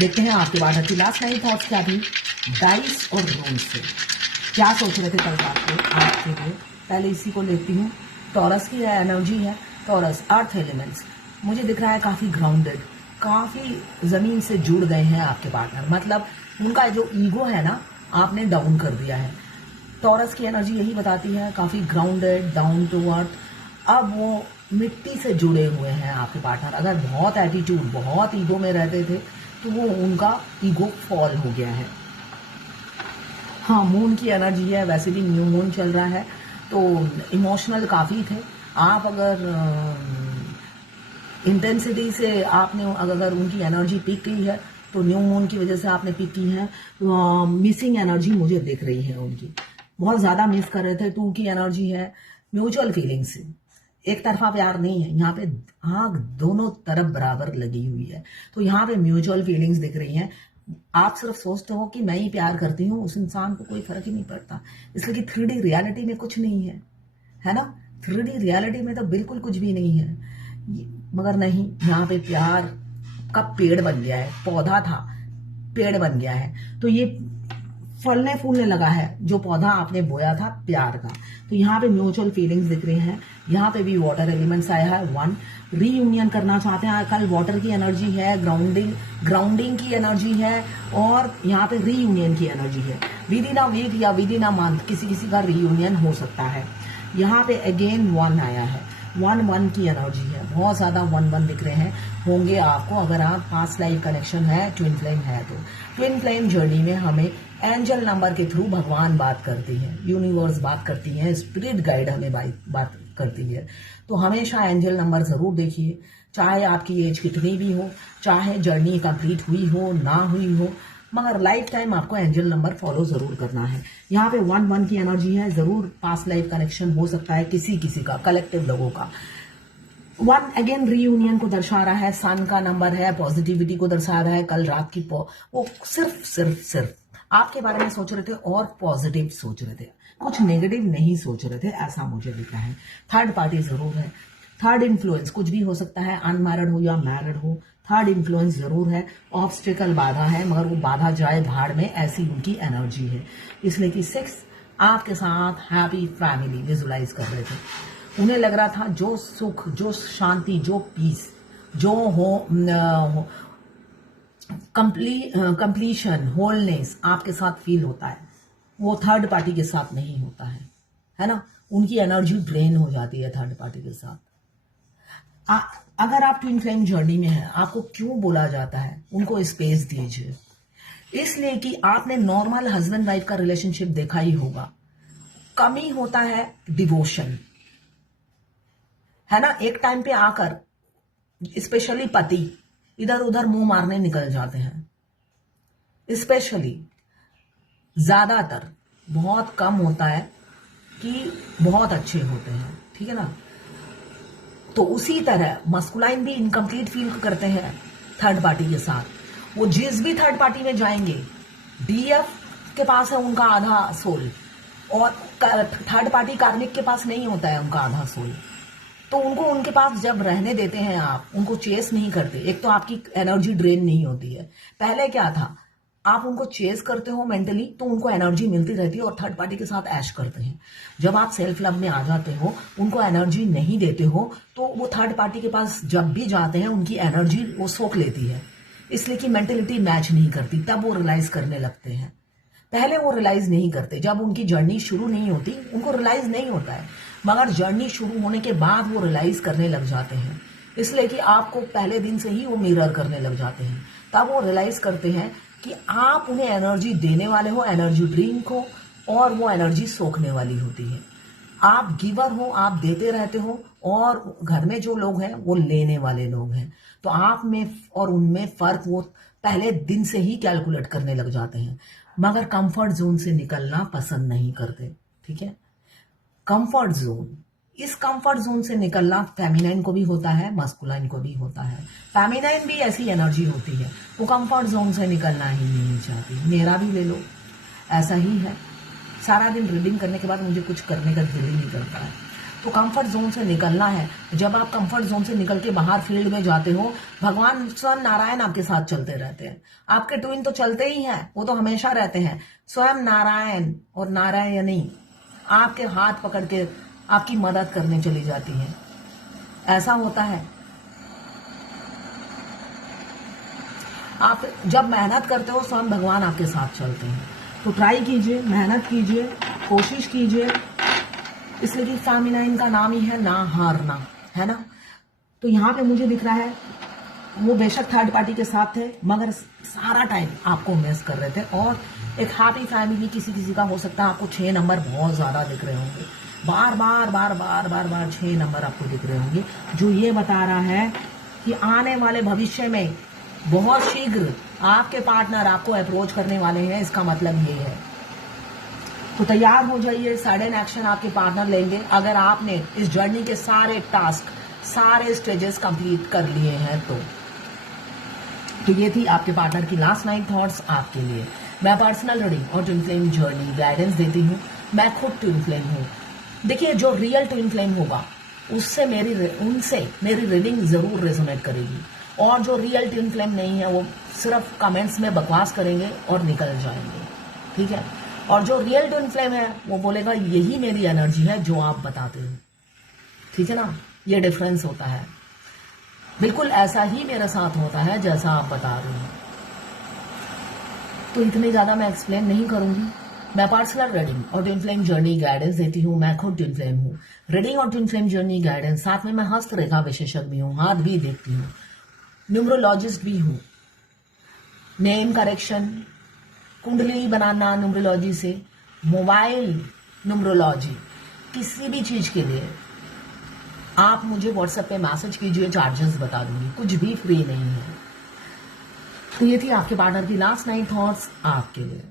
देखते हैं आपके बाद की लास्ट नाइट थॉट्स क्या थी डाइस और रोल से। क्या सोच रहे थे कल रात को आपके लिए। पहले इसी को लेती हूँ। टॉरस की एनर्जी है। टॉरस अर्थ एलिमेंट्स मुझे दिख रहा है काफ़ी ग्राउंडेड, काफ़ी ज़मीन से जुड़ गए हैं आपके पार्टनर। मतलब उनका जो ईगो है ना आपने डाउन कर दिया है। टॉरस की एनर्जी यही बताती है काफ़ी ग्राउंडेड, डाउन टू अर्थ। अब वो मिट्टी से जुड़े हुए हैं आपके पार्टनर। अगर बहुत एटीट्यूड, बहुत ईगो में रहते थे तो वो उनका ईगो फॉल हो गया है। हाँ, मून की एनर्जी है, वैसे भी न्यू मून चल रहा है तो इमोशनल काफ़ी थे आप। अगर इंटेंसिटी से आपने अगर उनकी एनर्जी पिक की है तो न्यू मून की वजह से आपने पिक की है। मिसिंग एनर्जी मुझे दिख रही है उनकी, बहुत ज़्यादा मिस कर रहे थे। टू की एनर्जी है म्यूचुअल फीलिंग्स, एक तरफा प्यार नहीं है यहाँ पे, आग दोनों तरफ बराबर लगी हुई है। तो यहाँ पे म्यूचुअल फीलिंग्स दिख रही हैं। आप सिर्फ सोचते हो कि मैं ही प्यार करती हूँ, उस इंसान को कोई फर्क ही नहीं पड़ता। इसलिए कि 3D रियलिटी में कुछ नहीं है ना। 3D रियलिटी में तो बिल्कुल कुछ भी नहीं है। मगर नहीं, यहाँ पे प्यार का पेड़ बन गया है। पौधा था, पेड़ बन गया है। तो ये फलने फूलने लगा है जो पौधा आपने बोया था प्यार का। तो यहाँ पे म्यूचुअल फीलिंग्स दिख रही हैं। यहाँ पे भी वाटर एलिमेंट्स आया है। वन रीयूनियन करना चाहते हैं। कल वाटर की एनर्जी है, ग्राउंडिंग की एनर्जी है और यहाँ पे रीयूनियन की एनर्जी है। विद इन अ वीक या विद इन अ मंथ किसी का रीयूनियन हो सकता है। यहाँ पे अगेन 1 आया है। 1 की एनर्जी है। बहुत ज्यादा 1 दिख रहे हैं होंगे आपको अगर आप पास्ट लाइफ कनेक्शन है, ट्विन फ्लेम है तो। ट्विन फ्लेम जर्नी में हमें एंजल नंबर के थ्रू भगवान बात करती है, यूनिवर्स बात करती है, स्पिरिट गाइड हमें बात करती है। तो हमेशा एंजल नंबर जरूर देखिए, चाहे आपकी एज कितनी भी हो, चाहे जर्नी कंप्लीट हुई हो ना हुई हो, मगर लाइफ टाइम आपको एंजल नंबर फॉलो जरूर करना है। यहाँ पे 1 की एनर्जी है। जरूर पास्ट लाइफ कनेक्शन हो सकता है किसी का, कलेक्टिव लोगों का। 1 अगेन रीयूनियन को दर्शा रहा है। सन का नंबर है, पॉजिटिविटी को दर्शा रहा है। कल रात की वो सिर्फ आपके बारे में सोच रहे थे और पॉजिटिव सोच रहे थे, कुछ नेगेटिव नहीं सोच रहे थे, ऐसा मुझे दिख रहा है। थर्ड पार्टी जरूर है। थर्ड इन्फ्लुएंस कुछ भी हो सकता है, अनमैरिड हो या मैरिड हो, थर्ड इन्फ्लुएंस जरूर है। ऑब्स्टिकल बाधा है मगर वो बाधा जाए भाड़ में, ऐसी उनकी एनर्जी है। इसलिए कि 6 आपके साथ हैप्पी फैमिली विजुलाइज कर रहे थे। उन्हें लग रहा था जो सुख, जो शांति, जो पीस, जो हो कंप्लीशन, होलनेस आपके साथ फील होता है, वो थर्ड पार्टी के साथ नहीं होता है ना। उनकी एनर्जी ड्रेन हो जाती है थर्ड पार्टी के साथ। अगर आप ट्विन फ्लेम जर्नी में हैं, आपको क्यों बोला जाता है उनको स्पेस दीजिए, इसलिए कि आपने नॉर्मल हस्बैंड वाइफ का रिलेशनशिप देखा ही होगा। कमी होता है डिवोशन, है ना। एक टाइम पे आकर स्पेशली पति इधर उधर मुंह मारने निकल जाते हैं। स्पेशली ज्यादातर, बहुत कम होता है कि बहुत अच्छे होते हैं, ठीक है ना। तो उसी तरह मस्कुलाइन भी इनकम्प्लीट फील करते हैं थर्ड पार्टी के साथ। वो जिस भी थर्ड पार्टी में जाएंगे, डीएफ के पास है उनका आधा सोल और थर्ड पार्टी कार्मिक के पास नहीं होता है उनका आधा सोल। तो उनको उनके पास जब रहने देते हैं आप, उनको चेस नहीं करते, एक तो आपकी एनर्जी ड्रेन नहीं होती है। पहले क्या था, आप उनको चेस करते हो मेंटली तो उनको एनर्जी मिलती रहती है और थर्ड पार्टी के साथ ऐश करते हैं। जब आप सेल्फ लव में आ जाते हो, उनको एनर्जी नहीं देते हो, तो वो थर्ड पार्टी के पास जब भी जाते हैं उनकी एनर्जी वो सोख लेती है। इसलिए कि मेंटेलिटी मैच नहीं करती, तब वो रियलाइज करने लगते हैं। पहले वो रियलाइज नहीं करते, जब उनकी जर्नी शुरू नहीं होती उनको रियलाइज नहीं होता है, मगर जर्नी शुरू होने के बाद वो रियलाइज करने लग जाते हैं। इसलिए कि आपको पहले दिन से ही वो मिरर करने लग जाते हैं, तब वो रियलाइज करते हैं कि आप उन्हें एनर्जी देने वाले हो, एनर्जी ड्रीम को, और वो एनर्जी सोखने वाली होती है। आप गिवर हो, आप देते रहते हो, और घर में जो लोग हैं वो लेने वाले लोग हैं। तो आप में और उनमें फर्क वो पहले दिन से ही कैलकुलेट करने लग जाते हैं, मगर कंफर्ट जोन से निकलना पसंद नहीं करते, ठीक है। कंफर्ट जोन, इस कंफर्ट जोन से निकलना फेमिनाइन को भी होता है, मस्कुलाइन को भी होता है। फेमिनाइन भी ऐसी एनर्जी होती है, वो कंफर्ट जोन से निकलना ही नहीं चाहती। मेरा भी ले लो, ऐसा ही है। सारा दिन रीडिंग करने के बाद मुझे कुछ करने का दिल ही नहीं करता है। तो कंफर्ट जोन से निकलना है। जब आप कंफर्ट जोन से निकल के बाहर फील्ड में जाते हो, भगवान स्वयं नारायण आपके साथ चलते रहते हैं। आपके ट्विन तो चलते ही हैं, वो तो हमेशा रहते हैं। स्वयं नारायण और नारायणी आपके हाथ पकड़ के आपकी मदद करने चली जाती है। ऐसा होता है। आप जब मेहनत करते हो, स्वयं भगवान आपके साथ चलते हैं। तो ट्राई कीजिए, मेहनत कीजिए, कोशिश कीजिए, इसलिए कि फेमिनाइन का नाम ही है ना हारना, है ना। तो यहाँ पे मुझे दिख रहा है वो बेशक थर्ड पार्टी के साथ थे, मगर सारा टाइम आपको मिस कर रहे थे। और एक हैप्पी फैमिली किसी किसी का हो सकता है। आपको 6 नंबर बहुत ज्यादा दिख रहे होंगे, बार बार बार बार बार बार 6 नंबर आपको दिख रहे होंगे, जो ये बता रहा है कि आने वाले भविष्य में बहुत शीघ्र आपके पार्टनर आपको अप्रोच करने वाले हैं। इसका मतलब ये है। तो तैयार हो जाइए, सडन एक्शन आपके पार्टनर लेंगे अगर आपने इस जर्नी के सारे टास्क, सारे स्टेजेस कंप्लीट कर लिए हैं। तो ये थी आपके पार्टनर की लास्ट 9 थॉट्स आपके लिए। मैं पर्सनल रीडिंग और ट्विन फ्लेम जर्नी गाइडेंस देती हूँ। मैं खुद ट्विन फ्लेम हूँ। देखिए, जो रियल ट्विन फ्लेम होगा उनसे मेरी रीडिंग जरूर रेजोनेट करेगी, और जो रियल ट्विन फ्लेम नहीं है वो सिर्फ कमेंट्स में बकवास करेंगे और निकल जाएंगे, ठीक है। और जो रियल ट्विन फ्लेम है वो बोलेगा यही मेरी एनर्जी है जो आप बताते हो, ठीक है ना। ये डिफरेंस होता है। बिल्कुल ऐसा ही मेरे साथ होता है जैसा आप बता रहे हो। तो इतनी ज्यादा मैं एक्सप्लेन नहीं करूंगी। मैं पर्सनल रीडिंग और ट्विन फ्लेम जर्नी गाइडेंस देती हूँ। मैं खुद ट्विन फ्लेम हूँ। रीडिंग और ट्विन फ्लेम जर्नी गाइडेंस, साथ में मैं हस्तरेखा विशेषज्ञ हूँ, हाथ भी देखती हूँ, न्यूमरोलॉजिस्ट भी हूँ। नेम करेक्शन, कुंडली बनाना न्यूमरोलॉजी से, मोबाइल न्यूमरोलॉजी, किसी भी चीज के लिए आप मुझे व्हाट्सएप पे मैसेज कीजिए, चार्जेस बता दूंगी, कुछ भी फ्री नहीं है। तो ये थी आपके पार्टनर की लास्ट 9 थॉट्स आपके लिए।